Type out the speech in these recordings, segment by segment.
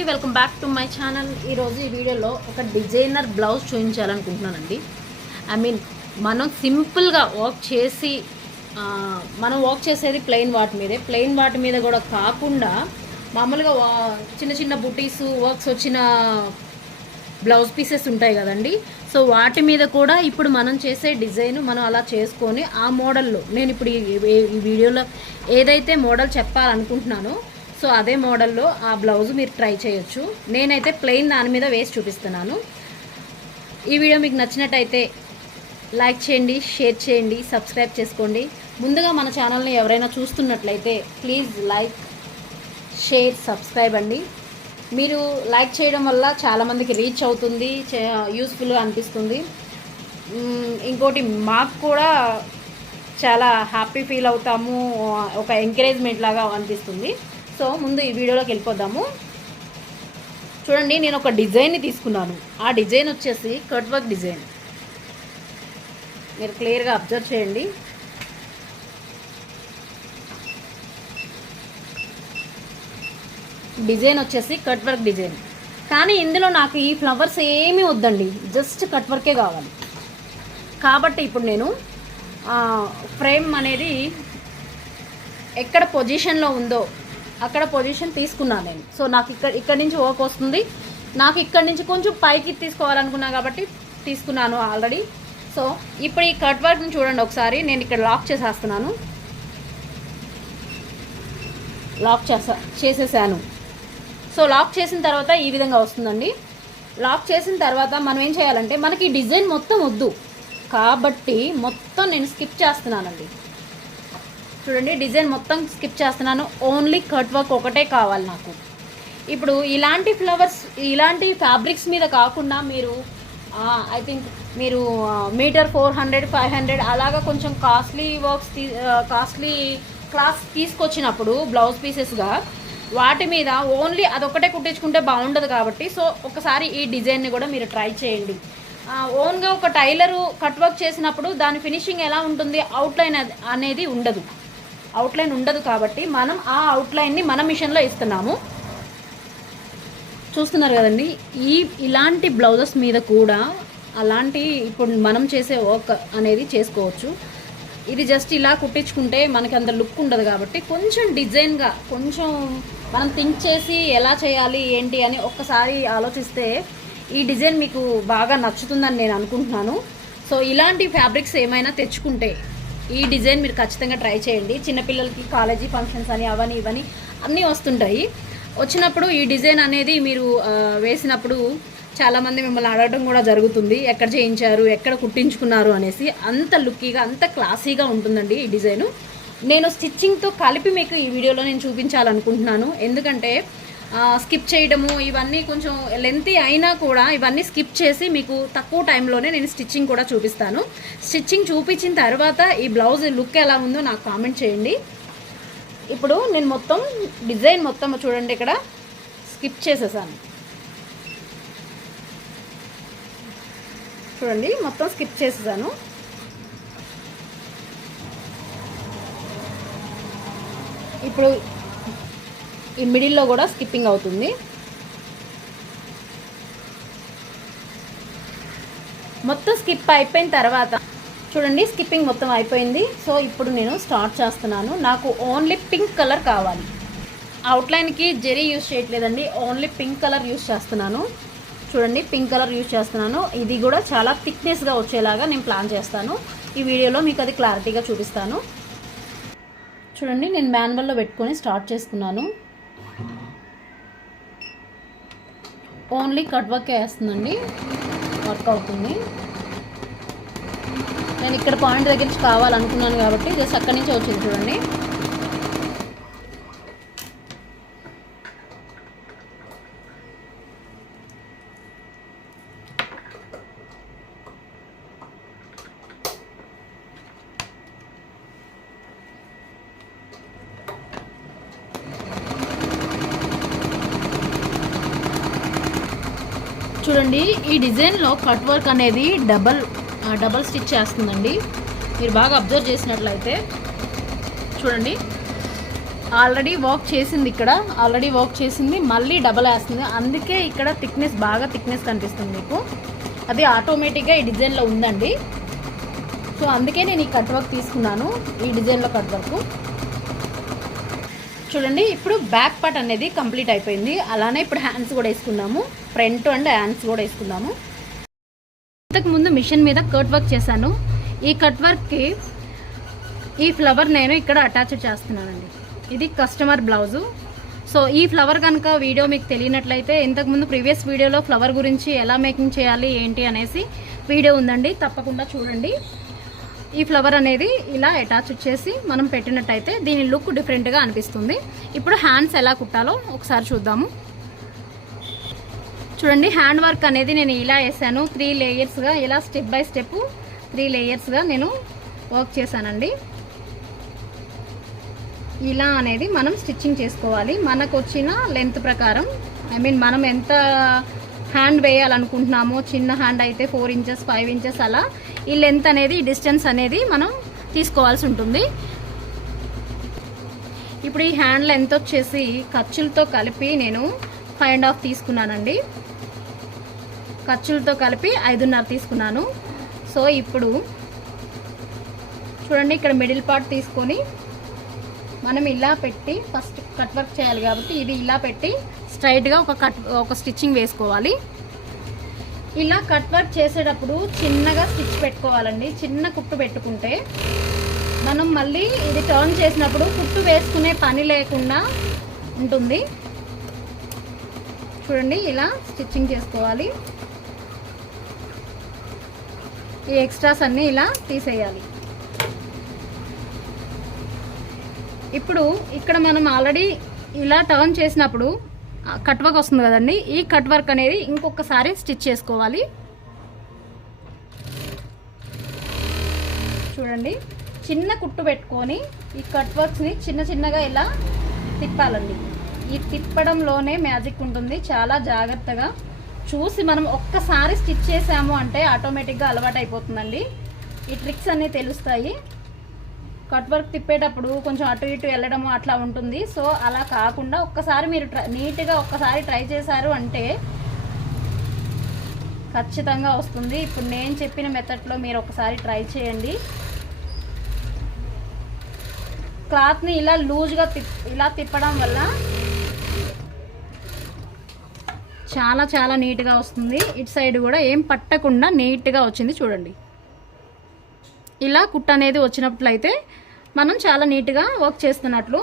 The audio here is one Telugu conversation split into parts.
అండి, welcome back to my channel. ఈరోజు ఈ వీడియోలో ఒక డిజైనర్ బ్లౌజ్ చూపించాలనుకుంటున్నానండి. మనం సింపుల్గా వర్క్ చేసి మనం వర్క్ చేసేది ప్లెయిన్ వాటి మీద కూడా కాకుండా మామూలుగా చిన్న చిన్న బుటీస్ వర్క్స్ వచ్చిన బ్లౌజ్ పీసెస్ ఉంటాయి కదండి. సో వాటి మీద కూడా ఇప్పుడు మనం చేసే డిజైన్ మనం అలా చేసుకొని ఆ మోడల్లో నేను ఇప్పుడు ఈ వీడియోలో ఏదైతే మోడల్ చెప్పాలనుకుంటున్నానో సో అదే మోడల్లో ఆ బ్లౌజ్ మీరు ట్రై చేయొచ్చు. నేనైతే ప్లెయిన్ దాని మీద వేసి చూపిస్తున్నాను. ఈ వీడియో మీకు నచ్చినట్టయితే లైక్ చేయండి, షేర్ చేయండి, సబ్స్క్రైబ్ చేసుకోండి. ముందుగా మన ఛానల్ని ఎవరైనా చూస్తున్నట్లయితే ప్లీజ్ లైక్, షేర్, సబ్స్క్రైబ్ అండి. మీరు లైక్ చేయడం వల్ల చాలామందికి రీచ్ అవుతుంది, యూస్ఫుల్గా అనిపిస్తుంది. ఇంకోటి మాకు కూడా చాలా హ్యాపీ ఫీల్ అవుతాము, ఒక ఎంకరేజ్మెంట్ లాగా అనిపిస్తుంది. సో ముందు ఈ వీడియోలోకి వెళ్ళిపోదాము. చూడండి, నేను ఒక డిజైన్ని తీసుకున్నాను. ఆ డిజైన్ వచ్చేసి కట్ వర్క్ డిజైన్. మీరు క్లియర్గా అబ్జర్వ్ చేయండి. డిజైన్ వచ్చేసి కట్ వర్క్ డిజైన్, కానీ ఇందులో నాకు ఈ ఫ్లవర్స్ ఏమీ వద్దండి, జస్ట్ కట్ వర్కే కావాలి. కాబట్టి ఇప్పుడు నేను ఫ్రేమ్ అనేది ఎక్కడ పొజిషన్లో ఉందో అక్కడ పొజిషన్ తీసుకున్నాను నేను. సో నాకు ఇక్కడ నుంచి వర్క్ వస్తుంది, నాకు ఇక్కడ నుంచి కొంచెం పైకి తీసుకోవాలనుకున్నా కాబట్టి తీసుకున్నాను ఆల్రెడీ. సో ఇప్పుడు ఈ కట్ వర్క్ని చూడండి ఒకసారి. నేను ఇక్కడ లాక్ చేసేస్తున్నాను, చేసేసాను. సో లాక్ చేసిన తర్వాత ఈ విధంగా వస్తుందండి. లాక్ చేసిన తర్వాత మనం ఏం చేయాలంటే, మనకి ఈ డిజైన్ మొత్తం వద్దు కాబట్టి మొత్తం నేను స్కిప్ చేస్తున్నానండి. చూడండి, డిజైన్ మొత్తం స్కిప్ చేస్తున్నాను. ఓన్లీ కట్ వర్క్ ఒకటే కావాలి నాకు. ఇప్పుడు ఇలాంటి ఫ్లవర్స్, ఇలాంటి ఫ్యాబ్రిక్స్ మీద కాకుండా మీరు ఐ థింక్ మీరు మీటర్ 400, 500 అలాగా కొంచెం కాస్ట్లీ వర్క్స్ కాస్ట్లీ క్లాస్ తీసుకొచ్చినప్పుడు బ్లౌజ్ పీసెస్గా వాటి మీద ఓన్లీ అదొక్కటే కుట్టించుకుంటే బాగుండదు. కాబట్టి సో ఒకసారి ఈ డిజైన్ని కూడా మీరు ట్రై చేయండి. ఓన్గా ఒక టైలరు కట్ వర్క్ చేసినప్పుడు దాని ఫినిషింగ్ ఎలా ఉంటుంది, అవుట్లైన్ అనేది ఉండదు. కాబట్టి మనం ఆ అవుట్లైన్ని మన మిషన్లో ఇస్తున్నాము. చూస్తున్నారు కదండి. ఇలాంటి బ్లౌజెస్ మీద కూడా అలాంటి ఇప్పుడు మనం చేసే వర్క్ అనేది చేసుకోవచ్చు. ఇది జస్ట్ ఇలా కుట్టించుకుంటే మనకి అంత లుక్ ఉండదు. కాబట్టి కొంచెం డిజైన్గా కొంచెం మనం థింక్ చేసి ఎలా చేయాలి ఏంటి అని ఒక్కసారి ఆలోచిస్తే ఈ డిజైన్ మీకు బాగా నచ్చుతుందని నేను అనుకుంటున్నాను. సో ఇలాంటి ఫ్యాబ్రిక్స్ ఏమైనా తెచ్చుకుంటే ఈ డిజైన్ మీరు ఖచ్చితంగా ట్రై చేయండి. చిన్నపిల్లలకి కాలేజీ ఫంక్షన్స్ అని అవని ఇవని అన్నీ వస్తుంటాయి. వచ్చినప్పుడు ఈ డిజైన్ అనేది మీరు వేసినప్పుడు చాలామంది మిమ్మల్ని అడగడం కూడా జరుగుతుంది, ఎక్కడ చేయించారు, ఎక్కడ కుట్టించుకున్నారు అనేసి. అంత లుక్కీగా, అంత క్లాసీగా ఉంటుందండి ఈ డిజైను. నేను స్టిచ్చింగ్తో కలిపి మీకు ఈ వీడియోలో నేను చూపించాలనుకుంటున్నాను. ఎందుకంటే స్కిప్ చేయడము ఇవన్నీ కొంచెం లెంతీ అయినా కూడా ఇవన్నీ స్కిప్ చేసి మీకు తక్కువ టైంలోనే నేను స్టిచ్చింగ్ కూడా చూపిస్తాను. స్టిచ్చింగ్ చూపించిన తర్వాత ఈ బ్లౌజ్ లుక్ ఎలా ఉందో నాకు కామెంట్ చేయండి. ఇప్పుడు నేను మొత్తం డిజైన్ మొత్తం చూడండి, ఇక్కడ స్కిప్ చేసేసాను. చూడండి, మొత్తం స్కిప్ చేసేసాను. ఇప్పుడు ఈ మిడిల్లో కూడా స్కిప్పింగ్ అవుతుంది. మొత్తం స్కిప్ అయిపోయిన తర్వాత చూడండి, స్కిప్పింగ్ మొత్తం అయిపోయింది. సో ఇప్పుడు నేను స్టార్ట్ చేస్తున్నాను. నాకు ఓన్లీ పింక్ కలర్ కావాలి. అవుట్లైన్కి జెరీ యూజ్ చేయట్లేదండి, ఓన్లీ పింక్ కలర్ యూజ్ చేస్తున్నాను. చూడండి, పింక్ కలర్ యూజ్ చేస్తున్నాను. ఇది కూడా చాలా థిక్నెస్గా వచ్చేలాగా నేను ప్లాన్ చేస్తాను. ఈ వీడియోలో మీకు అది క్లారిటీగా చూపిస్తాను. చూడండి, నేను మాన్యువల్లో పెట్టుకొని స్టార్ట్ చేసుకున్నాను. ఓన్లీ కట్ వర్క్ వేస్తుందండి, వర్క్ అవుతుంది. నేను ఇక్కడ పాయింట్ దగ్గర నుంచి కావాలనుకున్నాను కాబట్టి జస్ట్ అక్కడి నుంచి వచ్చింది. చూడండి, చూడండి, ఈ డిజైన్లో కట్ వర్క్ అనేది డబల్ స్టిచ్ చేస్తుందండి. మీరు బాగా అబ్జర్వ్ చేసినట్లయితే చూడండి, ఆల్రెడీ వర్క్ చేసింది, ఇక్కడ ఆల్రెడీ వర్క్ చేసింది, మళ్ళీ డబల్ వేస్తుంది. అందుకే ఇక్కడ థిక్నెస్ బాగా థిక్నెస్ కనిపిస్తుంది మీకు. అది ఆటోమేటిక్గా ఈ డిజైన్లో ఉందండి. సో అందుకే నేను ఈ కట్ వర్క్ తీసుకున్నాను, ఈ డిజైన్లో కట్ వర్క్. చూడండి ఇప్పుడు బ్యాక్ పార్ట్ అనేది కంప్లీట్ అయిపోయింది. అలానే ఇప్పుడు హ్యాండ్స్ కూడా వేసుకున్నాము, ఫ్రంట్ అండ్ హ్యాండ్స్ కూడా వేసుకున్నాము. ఇంతకుముందు మిషన్ మీద కట్ వర్క్ చేశాను. ఈ కట్ వర్క్కి ఈ ఫ్లవర్ నేను ఇక్కడ అటాచ్ చేస్తున్నానండి. ఇది కస్టమర్ బ్లౌజు. సో ఈ ఫ్లవర్ కనుక వీడియో మీకు తెలియనట్లయితే ఇంతకుముందు ప్రీవియస్ వీడియోలో ఫ్లవర్ గురించి ఎలా మేకింగ్ చేయాలి ఏంటి అనేసి వీడియో ఉందండి, తప్పకుండా చూడండి. ఈ ఫ్లవర్ అనేది ఇలా అటాచ్ చేసి మనం పెట్టినట్టయితే దీని లుక్ డిఫరెంట్గా అనిపిస్తుంది. ఇప్పుడు హ్యాండ్స్ ఎలా కుట్టాలో ఒకసారి చూద్దాము. చూడండి హ్యాండ్ వర్క్ అనేది నేను ఇలా వేసాను, 3 లేయర్స్గా, ఇలా స్టెప్ బై స్టెప్ 3 లేయర్స్గా నేను వర్క్ చేశానండి. ఇలా అనేది మనం స్టిచ్చింగ్ చేసుకోవాలి మనకు వచ్చిన లెంత్ ప్రకారం. మనం ఎంత హ్యాండ్ వేయాలనుకుంటున్నామో, చిన్న హ్యాండ్ అయితే 4 ఇంచెస్ 5 ఇంచెస్ అలా ఈ లెంత్ అనేది, ఈ డిస్టెన్స్ అనేది మనం తీసుకోవాల్సి ఉంటుంది. ఇప్పుడు ఈ హ్యాండ్ లెంత్ వచ్చేసి ఖర్చులతో కలిపి నేను 5.5 తీసుకున్నానండి. ఖర్చులతో కలిపి 5.5 తీసుకున్నాను. సో ఇప్పుడు చూడండి ఇక్కడ మిడిల్ పార్ట్ తీసుకొని మనం ఇలా పెట్టి ఫస్ట్ కట్ వర్క్ చేయాలి కాబట్టి ఇది ఇలా పెట్టి స్ట్రైట్గా ఒక స్టిచ్చింగ్ వేసుకోవాలి. ఇలా కట్ వర్క్ చేసేటప్పుడు చిన్నగా స్టిచ్ పెట్టుకోవాలండి. చిన్న కుట్టు పెట్టుకుంటే మనం మళ్ళీ ఇది టర్న్ చేసినప్పుడు కుట్టు వేసుకునే పని లేకుండా ఉంటుంది. చూడండి ఇలా స్టిచ్చింగ్ చేసుకోవాలి. ఈ ఎక్స్ట్రాస్ అన్నీ ఇలా తీసేయాలి. ఇప్పుడు ఇక్కడ మనం ఆల్రెడీ ఇలా టర్న్ చేసినప్పుడు కట్ వర్క్ వస్తుంది కదండి, ఈ కట్ వర్క్ అనేది ఇంకొకసారి స్టిచ్ చేసుకోవాలి. చూడండి చిన్న కుట్టు పెట్టుకొని ఈ కట్ వర్క్స్ని చిన్న చిన్నగా ఇలా తిప్పాలండి. ఈ తిప్పడంలోనే మ్యాజిక్ ఉంటుంది. చాలా జాగ్రత్తగా చూసి మనం ఒక్కసారి స్టిచ్ చేసాము అంటే ఆటోమేటిక్గా అలవాటు అయిపోతుందండి. ఈ ట్రిక్స్ అన్నీ తెలుస్తాయి. కట్ వర్క్ తిప్పేటప్పుడు కొంచెం అటు ఇటు వెళ్ళడము అట్లా ఉంటుంది. సో అలా కాకుండా ఒక్కసారి మీరు నీట్గా ఒక్కసారి ట్రై చేశారు అంటే ఖచ్చితంగా వస్తుంది. ఇప్పుడు నేను చెప్పిన మెథడ్లో మీరు ఒకసారి ట్రై చేయండి. క్లాత్ని ఇలా లూజ్గా ఇలా తిప్పడం వల్ల చాలా చాలా నీట్గా వస్తుంది. ఇటు సైడ్ కూడా ఏం పట్టకుండా నీట్గా వచ్చింది. చూడండి ఇలా కుట్ట అనేది వచ్చినట్లయితే మనం చాలా నీట్గా వర్క్ చేస్తున్నట్లు.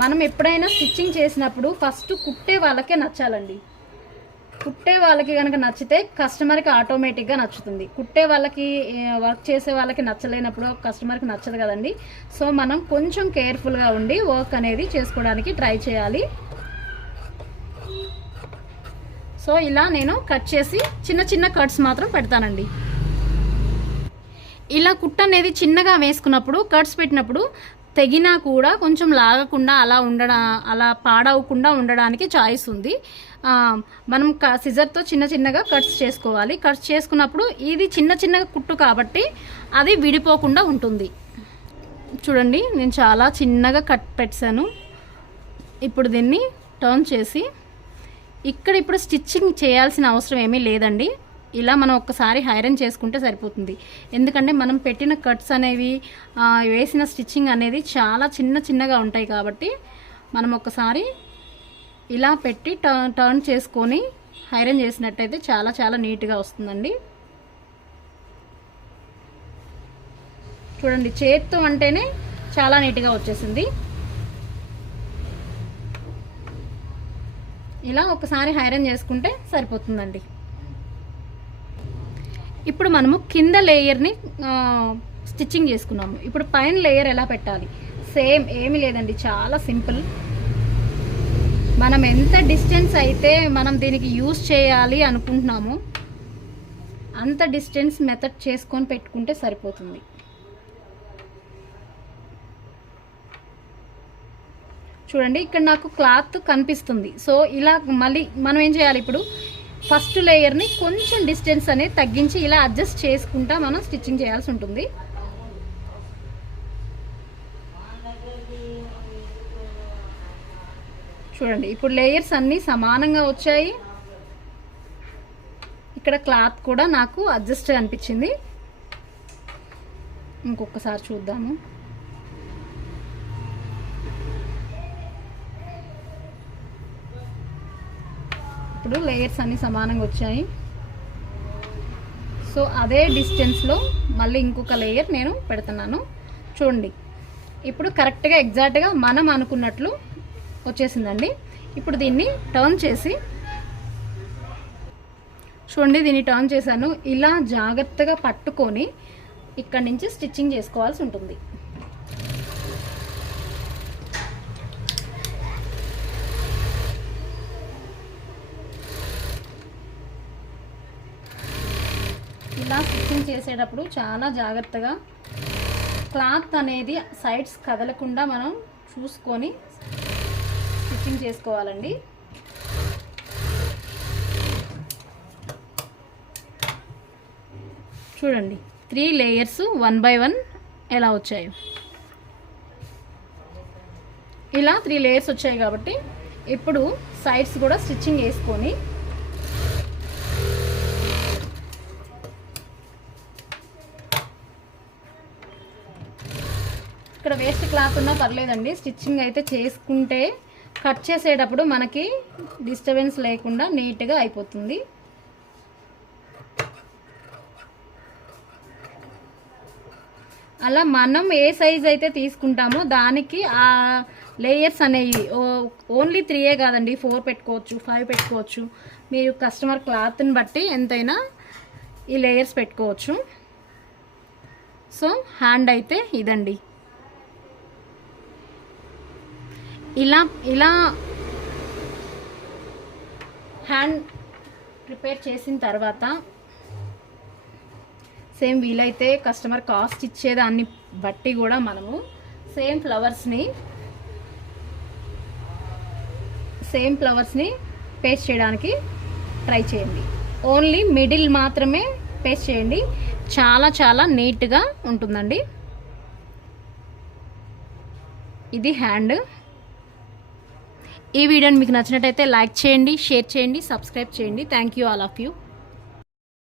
మనం ఎప్పుడైనా స్టిచ్చింగ్ చేసినప్పుడు ఫస్ట్ కుట్టే వాళ్ళకే నచ్చాలండి. కుట్టే వాళ్ళకి కనుక నచ్చితే కస్టమర్కి ఆటోమేటిక్గా నచ్చుతుంది. కుట్టే వాళ్ళకి, వర్క్ చేసే వాళ్ళకి నచ్చలేనప్పుడు కస్టమర్కి నచ్చదు కదండి. సో మనం కొంచెం కేర్ఫుల్గా ఉండి వర్క్ అనేది చేసుకోవడానికి ట్రై చేయాలి. సో ఇలా నేను కట్ చేసి చిన్న చిన్న కట్స్ మాత్రం పెడతానండి. ఇలా కుట్ట అనేది చిన్నగా వేసుకున్నప్పుడు కట్స్ పెట్టినప్పుడు తెగినా కూడా కొంచెం లాగకుండా అలా పాడవకుండా ఉండడానికి చాయిస్ ఉంది. మనం సిజర్తో చిన్న చిన్నగా కట్స్ చేసుకోవాలి. కట్స్ చేసుకున్నప్పుడు ఇది చిన్న చిన్నగా కుట్టు కాబట్టి అది విడిపోకుండా ఉంటుంది. చూడండి నేను చాలా చిన్నగా కట్ పెట్టాను. ఇప్పుడు దీన్ని టర్న్ చేసి ఇప్పుడు స్టిచ్చింగ్ చేయాల్సిన అవసరం ఏమీ లేదండి. ఇలా మనం ఒక్కసారి ఐరన్ చేసుకుంటే సరిపోతుంది. ఎందుకంటే మనం పెట్టిన కట్స్ అనేవి, వేసిన స్టిచ్చింగ్ అనేది చాలా చిన్నగా ఉంటాయి కాబట్టి మనం ఒక్కసారి ఇలా పెట్టి టర్న్ చేసుకొని ఐరన్ చేసినట్టయితే చాలా చాలా నీట్గా వస్తుందండి. చూడండి చేత్తో అంటేనే చాలా నీట్గా వచ్చేసింది. ఇలా ఒకసారి ఐరన్ చేసుకుంటే సరిపోతుందండి. ఇప్పుడు మనము కింద లేయర్ని స్టిచ్చింగ్ చేసుకున్నాము. ఇప్పుడు పైన లేయర్ ఎలా పెట్టాలి? సేమ్ ఏమీ లేదండి, చాలా సింపుల్. మనం ఎంత డిస్టెన్స్ అయితే మనం దీనికి యూజ్ చేయాలి అనుకుంటున్నామో అంత డిస్టెన్స్ మెథడ్ చేసుకొని పెట్టుకుంటే సరిపోతుంది. చూడండి ఇక్కడ నాకు క్లాత్ కనిపిస్తుంది. సో ఇలా మళ్ళీ మనం ఏం చేయాలి, ఇప్పుడు ఫస్ట్ లేయర్ని కొంచెం డిస్టెన్స్ అనేది తగ్గించి ఇలా అడ్జస్ట్ చేసుకుంటా మనం స్టిచ్చింగ్ చేయాల్సి ఉంటుంది. చూడండి ఇప్పుడు లేయర్స్ అన్నీ సమానంగా వచ్చాయి. ఇక్కడ క్లాత్ కూడా నాకు అడ్జస్ట్ అనిపించింది. ఇంకొకసారి చూద్దాము. ఇప్పుడు లేయర్స్ అన్నీ సమానంగా వచ్చాయి. సో అదే డిస్టెన్స్లో మళ్ళీ ఇంకొక లేయర్ నేను పెడుతున్నాను. చూడండి ఇప్పుడు కరెక్ట్గా ఎగ్జాక్ట్గా మనం అనుకున్నట్లు వచ్చేసిందండి. ఇప్పుడు దీన్ని టర్న్ చేసి చూడండి, దీన్ని టర్న్ చేశాను. ఇలా జాగ్రత్తగా పట్టుకొని ఇక్కడ నుంచి స్టిచ్చింగ్ చేసుకోవాల్సి ఉంటుంది. ఇలా స్టిచ్చింగ్ చేసేటప్పుడు చాలా జాగ్రత్తగా క్లాత్ అనేది సైడ్స్ కదలకుండా మనం చూసుకొని స్టిచ్చింగ్ చేసుకోవాలండి. చూడండి 3 లేయర్స్ 1 by 1 ఎలా వచ్చాయి. ఇలా 3 లేయర్స్ వచ్చాయి కాబట్టి ఇప్పుడు సైడ్స్ కూడా స్టిచ్చింగ్ వేసుకొని ఇక్కడ వేస్ట్ క్లాత్ ఉన్నా పర్లేదండి, స్టిచ్చింగ్ అయితే చేసుకుంటే కట్ చేసేటప్పుడు మనకి డిస్టర్బెన్స్ లేకుండా నీట్గా అయిపోతుంది. అలా మనం ఏ సైజ్ అయితే తీసుకుంటామో దానికి ఆ లేయర్స్ అనేవి ఓన్లీ 3 కాదండి, 4 పెట్టుకోవచ్చు, 5 పెట్టుకోవచ్చు. మీరు కస్టమర్ క్లాత్ని బట్టి ఎంతైనా ఈ లేయర్స్ పెట్టుకోవచ్చు. సో హ్యాండ్ అయితే ఇదండి. ఇలా హ్యాండ్ ప్రిపేర్ చేసిన తర్వాత సేమ్ వీలైతే కస్టమర్ కాస్ట్ ఇచ్చేదాన్ని బట్టి కూడా మనము సేమ్ ఫ్లవర్స్ని పేస్ట్ చేయడానికి ట్రై చేయండి. ఓన్లీ మిడిల్ మాత్రమే పేస్ట్ చేయండి, చాలా చాలా నీట్గా ఉంటుందండి. ఇది హ్యాండ్. ఈ వీడియోని మీకు నచ్చినట్టయితే లైక్ చేయండి, షేర్ చేయండి, సబ్స్క్రైబ్ చేయండి. Thank you all of you.